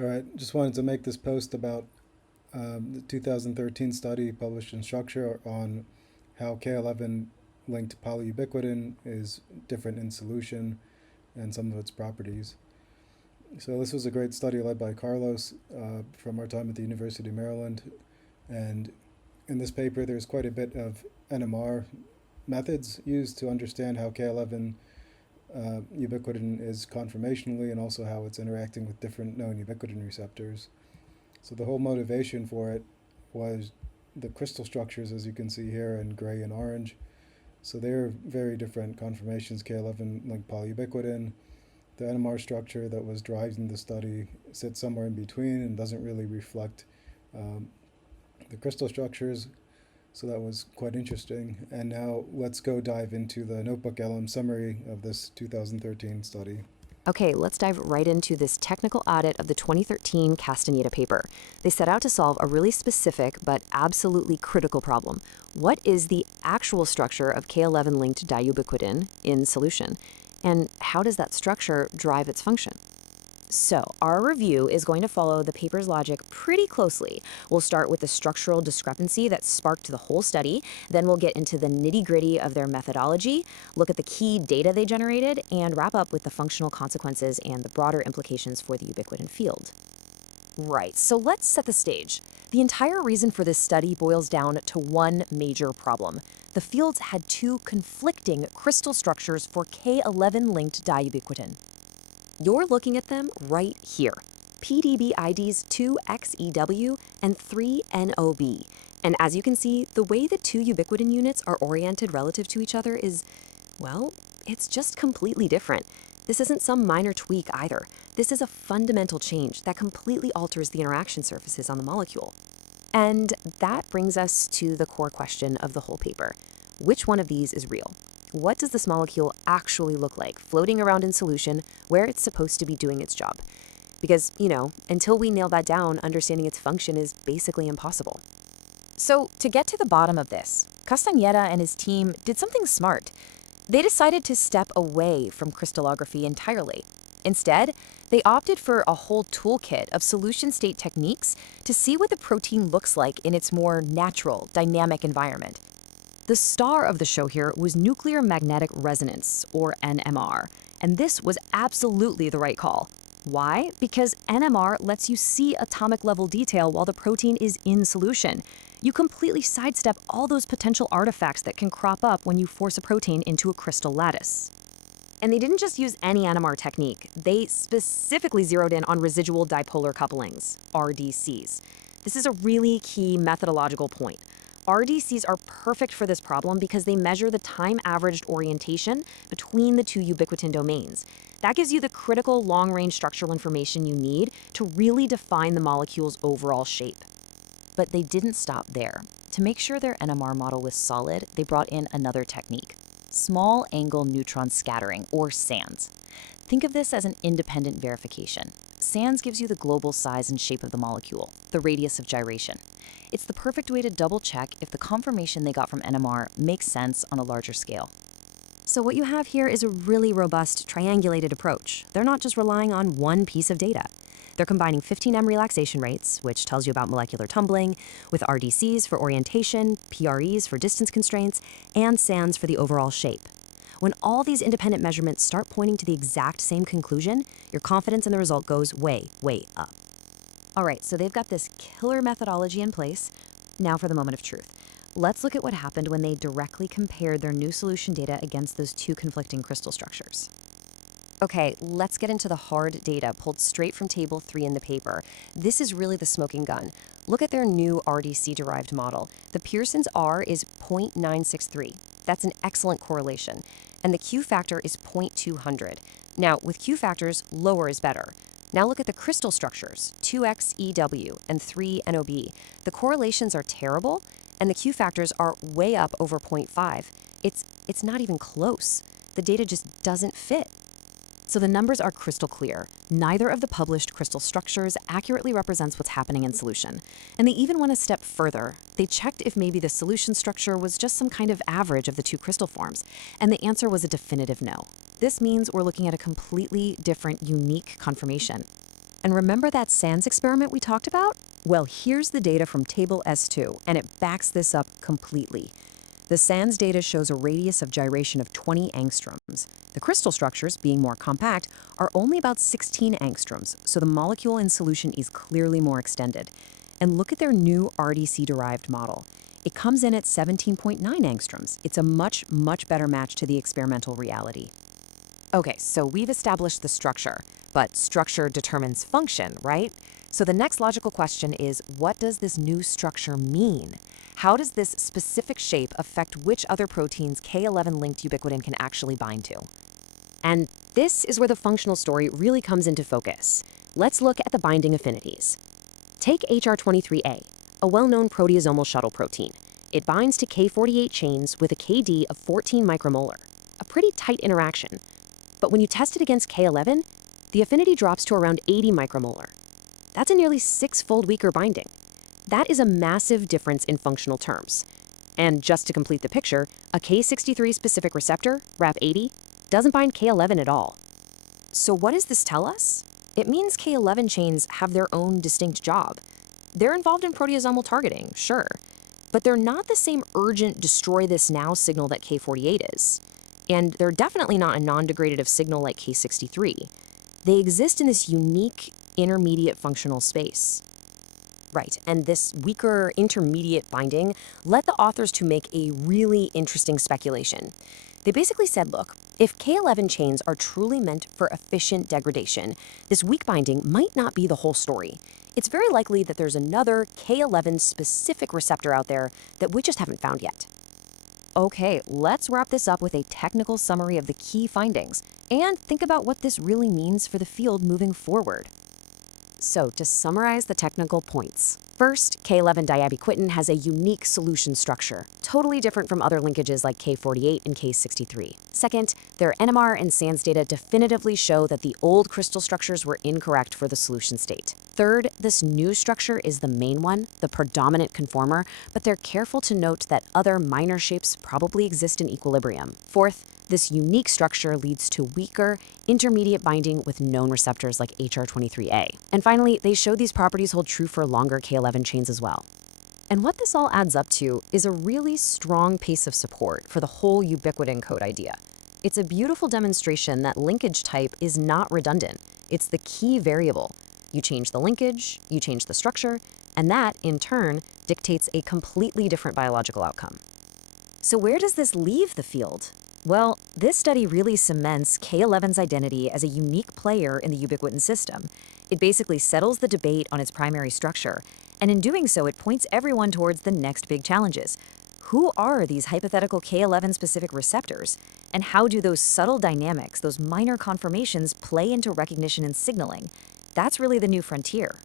All right, just wanted to make this post about the 2013 study published in Structure on how K11-linked polyubiquitin is different in solution and some of its properties. So this was a great study led by Carlos from our time at the University of Maryland. And in this paper, there's quite a bit of NMR methods used to understand how K11 ubiquitin is conformationally and also how it's interacting with different known ubiquitin receptors. So the whole motivation for it was the crystal structures, as you can see here in gray and orange. So they're very different conformations, K11-linked polyubiquitin. The NMR structure that was driving the study sits somewhere in between and doesn't really reflect um, the crystal structures. So that was quite interesting. And now let's go dive into the Notebook LM summary of this 2013 study. Okay, let's dive right into this technical audit of the 2013 Castaneda paper. They set out to solve a really specific but absolutely critical problem. What is the actual structure of K11-linked diubiquitin in solution? And how does that structure drive its function? So, our review is going to follow the paper's logic pretty closely. We'll start with the structural discrepancy that sparked the whole study, then we'll get into the nitty-gritty of their methodology, look at the key data they generated, and wrap up with the functional consequences and the broader implications for the ubiquitin field. Right, so let's set the stage. The entire reason for this study boils down to one major problem. The fields had two conflicting crystal structures for K11-linked diubiquitin. You're looking at them right here. PDB IDs 2XEW and 3NOB. And as you can see, the way the two ubiquitin units are oriented relative to each other is, well, it's just completely different. This isn't some minor tweak either. This is a fundamental change that completely alters the interaction surfaces on the molecule. And that brings us to the core question of the whole paper. Which one of these is real? What does this molecule actually look like, floating around in solution, where it's supposed to be doing its job? Because, until we nail that down, understanding its function is basically impossible. So, to get to the bottom of this, Castaneda and his team did something smart. They decided to step away from crystallography entirely. Instead, they opted for a whole toolkit of solution state techniques to see what the protein looks like in its more natural, dynamic environment. The star of the show here was nuclear magnetic resonance, or NMR, and this was absolutely the right call. Why? Because NMR lets you see atomic level detail while the protein is in solution. You completely sidestep all those potential artifacts that can crop up when you force a protein into a crystal lattice. And they didn't just use any NMR technique, they specifically zeroed in on residual dipolar couplings, RDCs. This is a really key methodological point. RDCs are perfect for this problem because they measure the time-averaged orientation between the two ubiquitin domains. That gives you the critical long-range structural information you need to really define the molecule's overall shape. But they didn't stop there. To make sure their NMR model was solid, they brought in another technique: small angle neutron scattering, or SANS. Think of this as an independent verification. SANS gives you the global size and shape of the molecule, the radius of gyration. It's the perfect way to double-check if the confirmation they got from NMR makes sense on a larger scale. So what you have here is a really robust, triangulated approach. They're not just relying on one piece of data. They're combining 15M relaxation rates, which tells you about molecular tumbling, with RDCs for orientation, PREs for distance constraints, and SANS for the overall shape. When all these independent measurements start pointing to the exact same conclusion, your confidence in the result goes way, way up. All right, so they've got this killer methodology in place. Now for the moment of truth. Let's look at what happened when they directly compared their new solution data against those two conflicting crystal structures. Okay, let's get into the hard data pulled straight from table 3 in the paper. This is really the smoking gun. Look at their new RDC-derived model. The Pearson's R is 0.963. That's an excellent correlation. And the Q factor is 0.200. Now, with Q factors, lower is better. Now look at the crystal structures, 2XEW and 3NOB. The correlations are terrible, and the Q factors are way up over 0.5. It's not even close. The data just doesn't fit. So the numbers are crystal clear. Neither of the published crystal structures accurately represents what's happening in solution. And they even went a step further. They checked if maybe the solution structure was just some kind of average of the two crystal forms, and the answer was a definitive no. This means we're looking at a completely different, unique conformation. And remember that SANS experiment we talked about? Well, here's the data from table S2, and it backs this up completely. The SANS data shows a radius of gyration of 20 angstroms. The crystal structures, being more compact, are only about 16 angstroms, so the molecule in solution is clearly more extended. And look at their new RDC-derived model. It comes in at 17.9 angstroms. It's a much, much better match to the experimental reality. Okay, so we've established the structure, but structure determines function, right? So the next logical question is, what does this new structure mean? How does this specific shape affect which other proteins K11-linked ubiquitin can actually bind to? And this is where the functional story really comes into focus. Let's look at the binding affinities. Take HR23A, a well-known proteasomal shuttle protein. It binds to K48 chains with a KD of 14 micromolar, a pretty tight interaction. But when you test it against K11, the affinity drops to around 80 micromolar. That's a nearly 6-fold weaker binding. That is a massive difference in functional terms. And just to complete the picture, a K63 specific receptor, RAP80, doesn't bind K11 at all. So what does this tell us? It means K11 chains have their own distinct job. They're involved in proteasomal targeting, sure, but they're not the same urgent destroy this now signal that K48 is. And they're definitely not a non-degradative signal like K63. They exist in this unique intermediate functional space. Right, and this weaker intermediate binding led the authors to make a really interesting speculation. They basically said, look, if K11 chains are truly meant for efficient degradation, this weak binding might not be the whole story. It's very likely that there's another K11 specific receptor out there that we just haven't found yet. Okay, let's wrap this up with a technical summary of the key findings and think about what this really means for the field moving forward. So, to summarize the technical points. First, K11-diabiquitin has a unique solution structure, totally different from other linkages like K48 and K63. Second, their NMR and SANS data definitively show that the old crystal structures were incorrect for the solution state. Third, this new structure is the main one, the predominant conformer, but they're careful to note that other minor shapes probably exist in equilibrium. Fourth, this unique structure leads to weaker, intermediate binding with known receptors like HR23A. And finally, they show these properties hold true for longer K11 chains as well. And what this all adds up to is a really strong piece of support for the whole ubiquitin code idea. It's a beautiful demonstration that linkage type is not redundant. It's the key variable. You change the linkage, you change the structure, and that, in turn, dictates a completely different biological outcome. So where does this leave the field? Well, this study really cements K11's identity as a unique player in the ubiquitin system. It basically settles the debate on its primary structure, and in doing so, it points everyone towards the next big challenges. Who are these hypothetical K11-specific receptors, and how do those subtle dynamics, those minor conformations, play into recognition and signaling? That's really the new frontier.